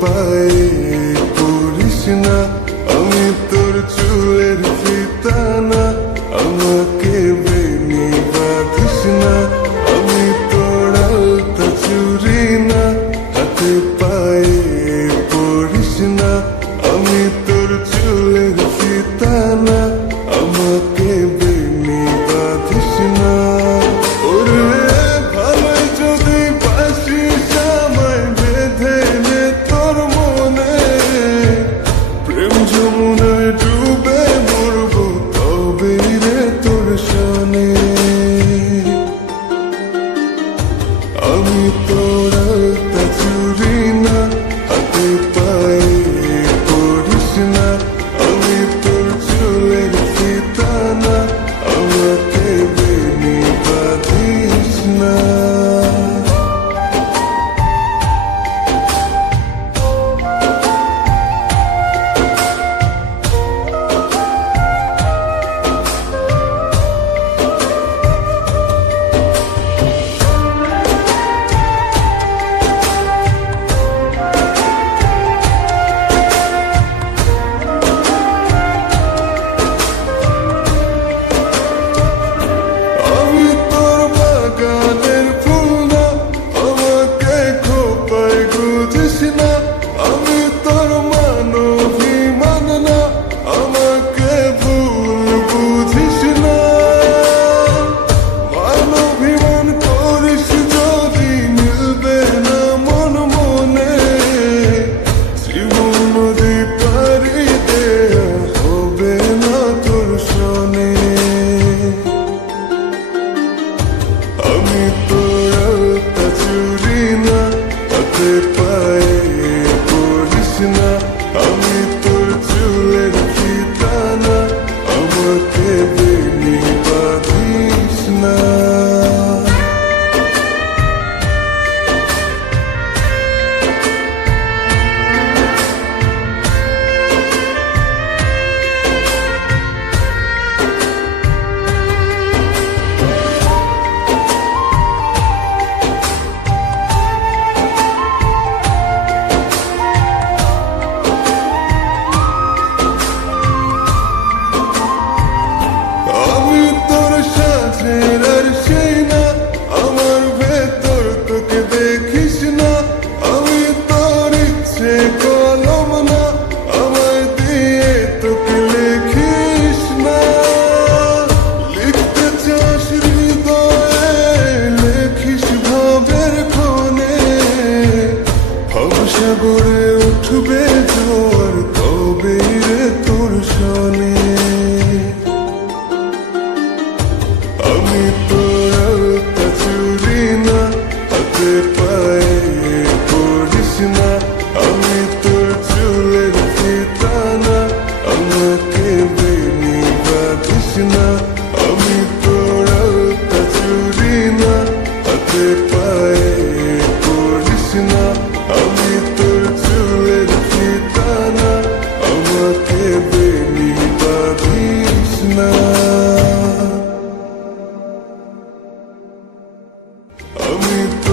হাতে পায়ে পড়িস না ভবসাগরে উঠবে জোর তবে রে তোর শনে Amit